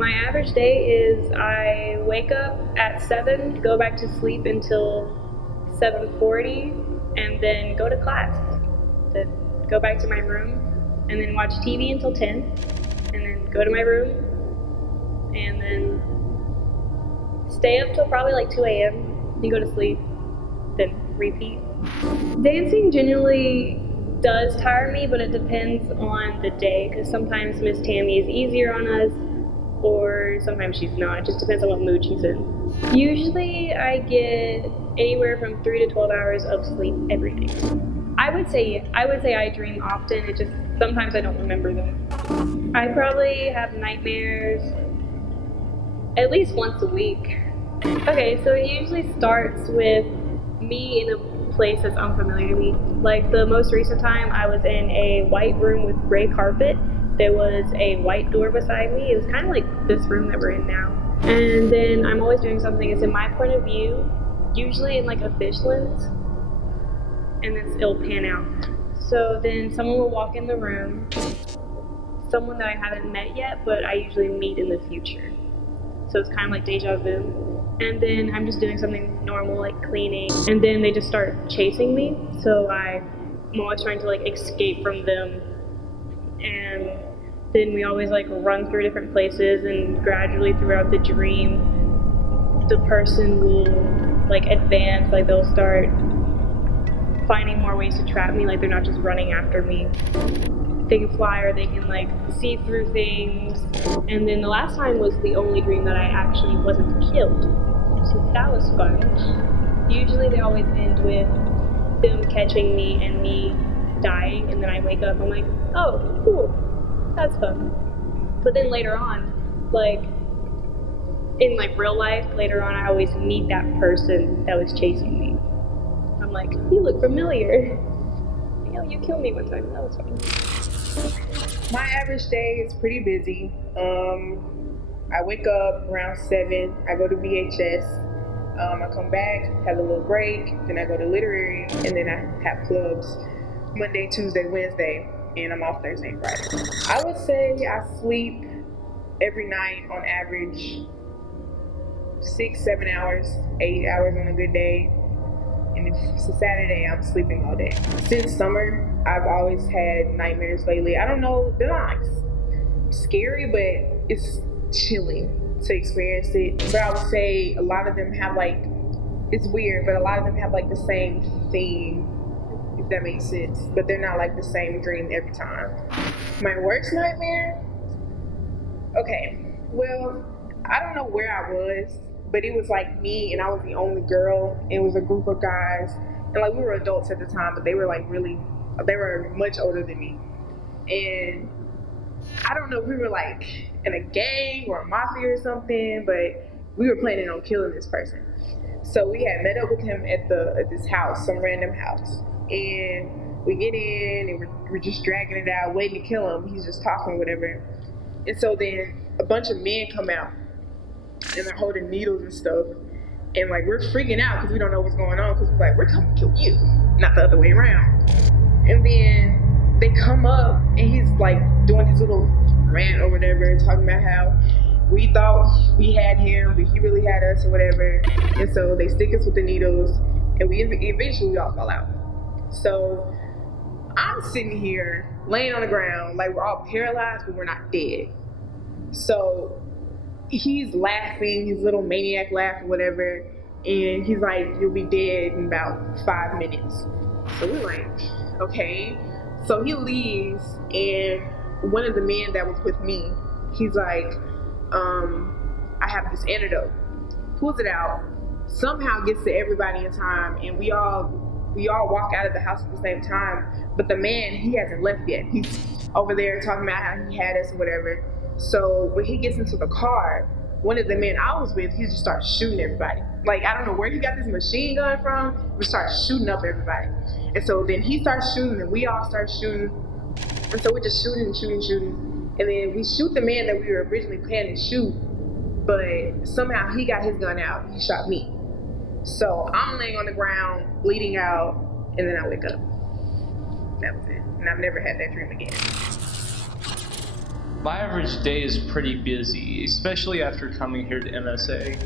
My average day is I wake up at 7, go back to sleep until 7:40, and then go to class. Then go back to my room, and then watch TV until 10, and then go to my room, and then stay up till probably like 2 a.m., then go to sleep, then repeat. Dancing generally does tire me, but it depends on the day, because sometimes Miss Tammy is easier on us, or sometimes she's not. It just depends on what mood she's in. Usually I get anywhere from 3 to 12 hours of sleep every day. I would say I dream often. It just sometimes I don't remember them. I probably have nightmares at least once a week. Okay, so it usually starts with me in a place that's unfamiliar to me. Like the most recent time, I was in a white room with gray carpet. There was a white door beside me. It was kind of like this room that we're in now. And then I'm always doing something that's in my point of view, usually in like a fish lens, and then it'll pan out. So then someone will walk in the room, someone that I haven't met yet, but I usually meet in the future. So it's kind of like deja vu. And then I'm just doing something normal, like cleaning, and then they just start chasing me. So I'm always trying to like escape from them. And then we always like run through different places, and gradually throughout the dream, the person will like advance, like they'll start finding more ways to trap me, like they're not just running after me. They can fly, or they can like see through things. And then the last time was the only dream that I actually wasn't killed. So that was fun. Usually they always end with them catching me and me dying, and then I wake up, I'm like, oh, cool, that's fun. But then later on, like in like real life, later on I always meet that person that was chasing me. I'm like, you look familiar. Oh, you killed me one time, that was fun. My average day is pretty busy. I wake up around 7, I go to VHS, I come back, have a little break, then I go to literary, and then I have clubs Monday, Tuesday, Wednesday, and I'm off Thursday and Friday. I would say I sleep every night on average 6-7 hours, 8 hours on a good day. And if it's a Saturday, I'm sleeping all day. Since summer, I've always had nightmares lately. I don't know, they're not like scary, but it's chilling to experience it. But I would say a lot of them have like, it's weird, but a lot of them have like the same theme, if that makes sense. But they're not like the same dream every time. My worst nightmare? Okay, well, I don't know where I was, but it was like me, and I was the only girl, and it was a group of guys, and like we were adults at the time, but they were like they were much older than me. And I don't know if we were like in a gang or a mafia or something, but we were planning on killing this person. So we had met up with him at this house, some random house, and we get in, and we're just dragging it out, waiting to kill him. He's just talking, whatever. And so then a bunch of men come out, and they're holding needles and stuff, and like we're freaking out because we don't know what's going on, because we're like, we're coming to kill you, not the other way around. And then they come up, and he's like doing his little rant or whatever, talking about how we thought we had him, but he really had us or whatever. And so they stick us with the needles, and we eventually all fell out. So I'm sitting here laying on the ground like we're all paralyzed, but we're not dead. So he's laughing, his little maniac laugh or whatever, and he's like, you'll be dead in about 5 minutes. So we're like, okay. So he leaves, and one of the men that was with me, he's like, I have this antidote. Pulls it out, somehow gets to everybody in time, and we all walk out of the house at the same time. But the man, he hasn't left yet. He's over there talking about how he had us or whatever. So when he gets into the car, one of the men I was with, he just starts shooting everybody. Like, I don't know where he got this machine gun from, we start shooting up everybody. And so then he starts shooting, and we all start shooting. And so we're just shooting. And then we shoot the man that we were originally planning to shoot, but somehow he got his gun out, he shot me. So I'm laying on the ground, bleeding out, and then I wake up. That was it. And I've never had that dream again. My average day is pretty busy, especially after coming here to MSA.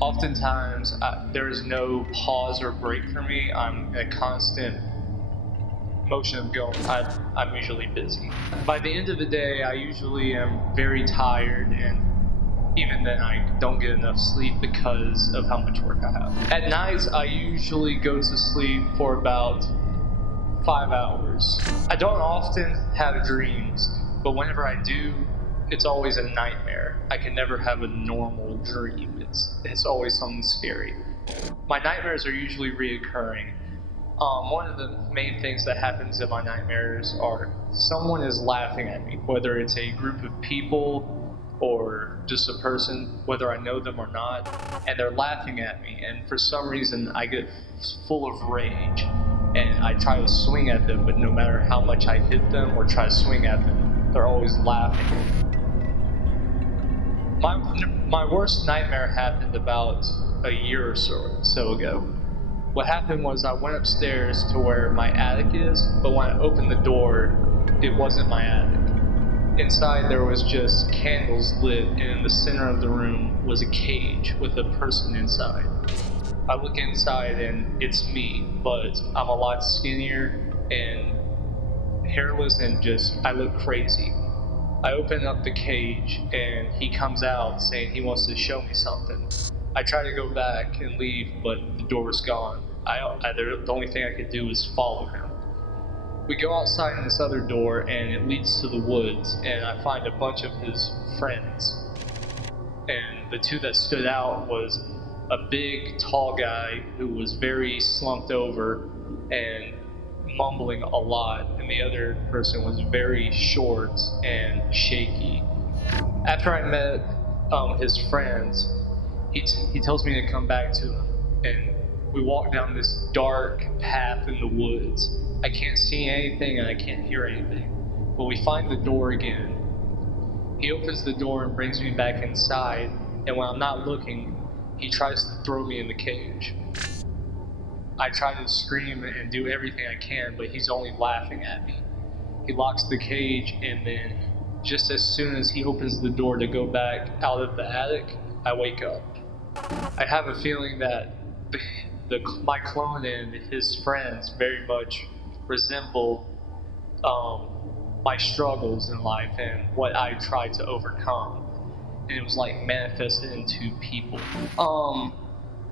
Oftentimes, there is no pause or break for me. I'm in a constant motion of going. I'm usually busy. By the end of the day, I usually am very tired, and even then I don't get enough sleep because of how much work I have. At nights, I usually go to sleep for about 5 hours. I don't often have dreams, but whenever I do, it's always a nightmare. I can never have a normal dream. It's always something scary. My nightmares are usually reoccurring. One of the main things that happens in my nightmares are someone is laughing at me, whether it's a group of people or just a person, whether I know them or not, and they're laughing at me, and for some reason I get full of rage, and I try to swing at them, but no matter how much I hit them or try to swing at them, they're always laughing. My worst nightmare happened about a year or so ago. What happened was I went upstairs to where my attic is, but when I opened the door, it wasn't my attic. Inside there was just candles lit, and in the center of the room was a cage with a person inside. I look inside and it's me, but I'm a lot skinnier and hairless and I look crazy. I open up the cage and he comes out saying he wants to show me something. I try to go back and leave, but the door was gone. The only thing I could do was follow him. We go outside in this other door and it leads to the woods, and I find a bunch of his friends. And the two that stood out was a big, tall guy who was very slumped over and mumbling a lot, and the other person was very short and shaky. After I met his friends, he tells me to come back to him, and we walk down this dark path in the woods. I can't see anything and I can't hear anything, but we find the door again. He opens the door and brings me back inside, and when I'm not looking, he tries to throw me in the cage. I try to scream and do everything I can, but he's only laughing at me. He locks the cage, and then just as soon as he opens the door to go back out of the attic, I wake up. I have a feeling that my clone and his friends very much resemble my struggles in life and what I tried to overcome. And it was like manifested into people.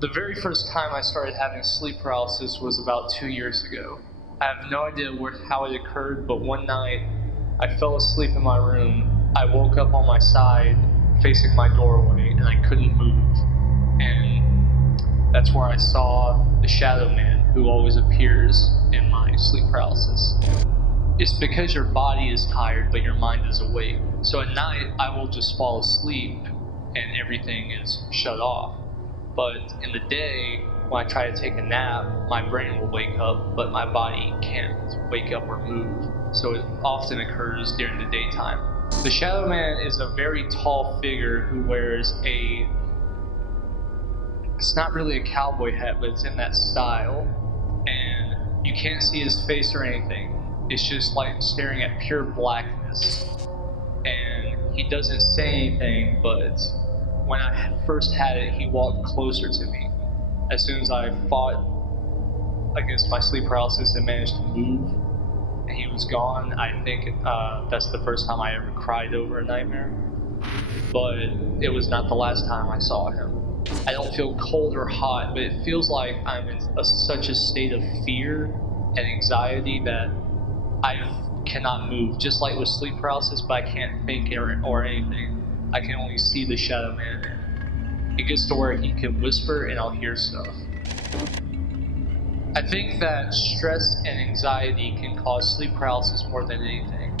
The very first time I started having sleep paralysis was about 2 years ago. I have no idea how it occurred, but one night I fell asleep in my room. I woke up on my side facing my doorway and I couldn't move. And that's where I saw the Shadow Man who always appears in my sleep paralysis. It's because your body is tired but your mind is awake. So at night I will just fall asleep and everything is shut off. But in the day, when I try to take a nap, my brain will wake up, but my body can't wake up or move. So it often occurs during the daytime. The Shadow Man is a very tall figure who wears it's not really a cowboy hat, but it's in that style. And you can't see his face or anything. It's just like staring at pure blackness. And he doesn't say anything, but when I first had it, he walked closer to me. As soon as I fought against my sleep paralysis and managed to move, and he was gone, I think that's the first time I ever cried over a nightmare. But it was not the last time I saw him. I don't feel cold or hot, but it feels like I'm in such a state of fear and anxiety that I cannot move. Just like with sleep paralysis, but I can't think or anything. I can only see the Shadow Man. It gets to where he can whisper and I'll hear stuff. I think that stress and anxiety can cause sleep paralysis more than anything.